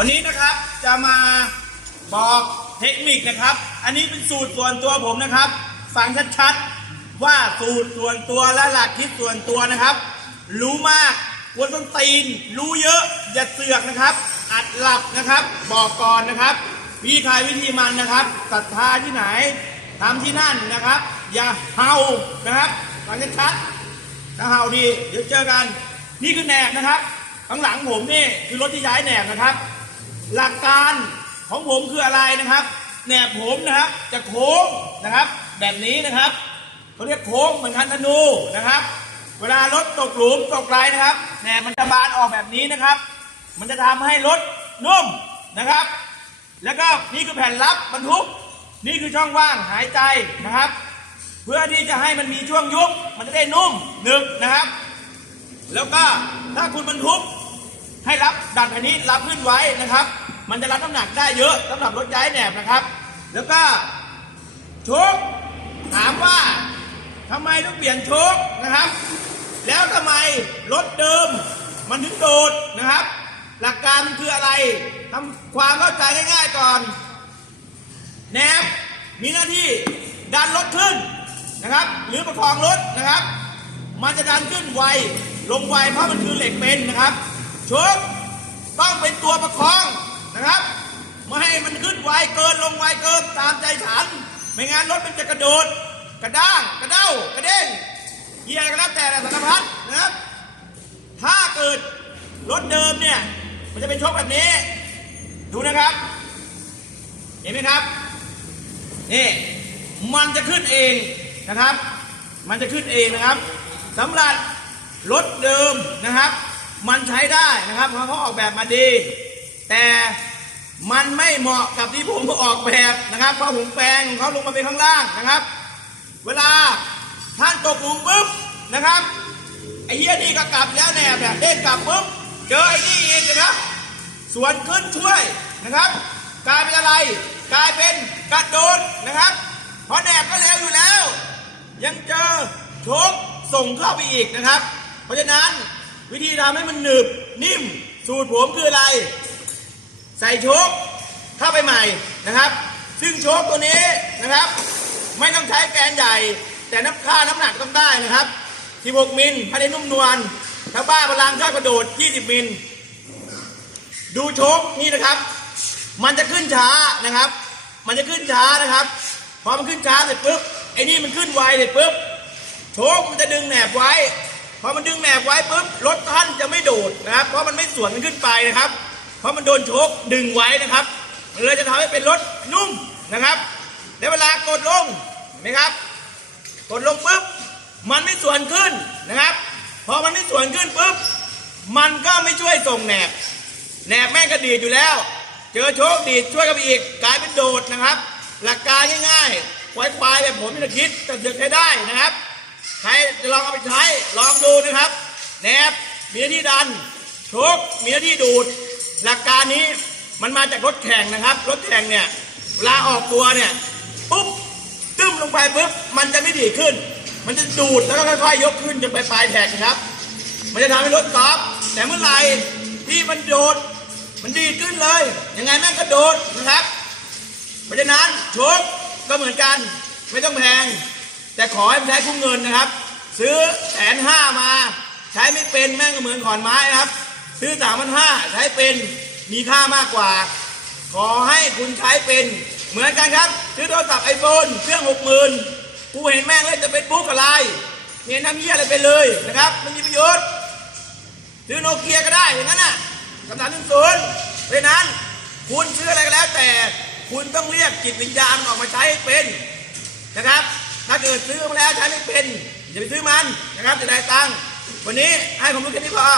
วันนี้นะครับจะมาบอกเทคนิคนะครับ อันนี้เป็นสูตรส่วนตัวผมนะครับ ฟังชัดๆ ว่าสูตรส่วนตัวและหลักคิดส่วนตัวนะครับ รู้มากควรต้องตีน รู้เยอะอย่าเสือกนะครับ อัดหลับนะครับ บอกก่อนนะครับ วิธีวิธีมันนะครับศรัทธาที่ไหนทำที่นั่นนะครับ อย่าเฮานะครับฟังชัดๆถ้าเห่าดีเดี๋ยวเจอกัน นี่คือแหนบนะครับข้างหลังผมนี่คือรถที่ย้ายแหนบนะครับ หลักการของผมคืออะไรนะครับแหนบผมนะครับจะโค้งนะครับ แบบนี้นะครับเขาเรียกโค้งเหมือนคันธนูนะครับ เวลารถตกหลุมตกไรนะครับแหนบมันจะบานออกแบบนี้นะครับ มันจะทำให้รถนุ่มนะครับ แล้วก็นี่คือแผ่นรับบรรทุก นี่คือช่องว่างหายใจนะครับ เพื่อที่จะให้มันมีช่วงยุบมันจะได้นุ่มหนึบนะครับ แล้วก็ถ้าคุณบรรทุกให้รับ ดันอันนี้รับขึ้นไว้นะครับ มันจะรับน้ำหนักได้เยอะสำหรับรถย้ายแหนบนะครับ แล้วก็ชคถามว่าทำไมต้องเปลี่ยนชคนะครับ แล้วทำไมรถเดิม มันถึงโดดนะครับ หลักการมันคืออะไรทำความเข้าใจง่ายๆก่อนแหนบมีหน้าที่ดันรถขึ้นนะครับ หรือประคองรถนะครับ มันจะดันขึ้นไวลงไวเพราะมันคือเหล็กเป็นนะครับชค ต้องเป็นตัวประคองนะครับ ไม่ให้มันขึ้นไวเกินลงไวเกินตามใจฉัน ไม่งั้นรถมันจะกระโดด กระด้าง กระเด้ากระเด้งเฮียอะไรก็แล้วแต่สารพัดนะครับ ถ้าเกิดรถเดิมเนี่ย มันจะเป็นโชคแบบนี้ ดูนะครับ เห็นไหมครับ นี่ มันจะขึ้นเองนะครับ มันจะขึ้นเองนะครับสำหรับรถเดิมนะครับ มันใช้ได้นะครับเพราะเขาออกแบบมาดี แต่มันไม่เหมาะกับที่ผมออกแบบนะครับ เพราะผมแปลงของเขาลงมาเป็นข้างล่างนะครับ เวลาท่านตกหลุมปุ๊บนะครับไอ้เหี้ยนี่ก็กลับแล้วแนบเนี่ยเด้งกลับปุ๊บเจอไอ้นี่อีกนะครับส่วนขึ้นช่วยนะครับกลายเป็นอะไรกลายเป็นกระโดดนะครับ เพราะแหนบก็แล้วอยู่แล้ว ยังเจอชกส่งเข้าไปอีกนะครับ เพราะฉะนั้น วิธีทำให้มันหนึบนิ่ม สูตรผมคืออะไร ใส่โชกเข้าไปใหม่นะครับ ซึ่งโชกตัวนี้นะครับ ไม่ต้องใช้แกนใหญ่ แต่น้ำค่าน้ำหนักต้องได้นะครับ 16 มิลภายในนุ่มนวลถ้าบ้าพลังค่ากระโดด 20 มิล ดูโชคนี่นะครับ มันจะขึ้นช้านะครับ มันจะขึ้นช้านะครับ พอมันขึ้นช้าเสร็จปุ๊บไอ้นี่มันขึ้นไวเสร็จปุ๊บโชคมันจะดึงแหนบไว้พอมันดึงแหนบไว้ปุ๊บ นะครับ เพราะมันไม่สวนกันขึ้นไปนะครับ เพราะมันโดนโชคดึงไว้นะครับมันเลยจะทำให้เป็นรถนุ่มนะครับแล้วเวลากดลงเห็นไหมครับ กดลงปุ๊บมันไม่สวนขึ้นนะครับพอมันไม่สวนขึ้นปุ๊บมันก็ไม่ช่วยส่งแหนบแหนบแม่งก็ดีดอยู่แล้ว เจอโชคดีดช่วยกันอีกกลายเป็นโดดนะครับ หลักการง่ายๆควายควายแบบผมนี่นะคิดแต่เดือดใช้ได้นะครับใครจะลองเอาไปใช้ลองดูนะครับแหนบมีนี่ดัน โชคมีหน้าที่ดูด หลักการนี้มันมาจากรถแข่งนะครับ รถแข่งเนี่ยเวลาออกตัวเนี่ยปุ๊บตึ้มลงไปปุ๊บมันจะไม่ดีขึ้น มันจะดูดแล้วก็ค่อยๆยกขึ้นจนไปปลายแท็กนะครับ มันจะทำให้รถกอล์ฟแต่เมื่อไหร่ที่มันโดด มันดีขึ้นเลยยังไงแม่งก็โดดนะครับ เพราะฉะนั้นโชคก็เหมือนกันไม่ต้องแพง แต่ขอให้มันใช้คุ้มเงินนะครับ ซื้อแสนห้ามา ใช้ไม่เป็นแม่งก็เหมือนขอนไม้นะครับ ซื้อสามพันห้าใช้เป็นมีค่ามากกว่า ขอให้คุณใช้เป็นเหมือนกันครับ ซื้อโทรศัพท์ไอโฟนเครื่องหกหมื่นกูเห็นแม่งเล่นจะเป็นบุ๊กอะไรเห็นทำเหี้ยอะไรไปเลยนะครับไม่มีประโยชน์ซื้อโนเกียก็ได้อย่างนั้นน่ะคำถามหนึ่งศูนย์เพราะนั้น คุณซื้ออะไรก็แล้ว แต่คุณต้องเรียกจิตวิญญาณออกมาใช้ให้เป็นนะครับ ถ้าเกิดซื้อมาแล้วใช้ไม่เป็นอย่าไปซื้อมันนะครับจะได้ตังค์วันนี้ให้ผมรู้แค่นี้พอ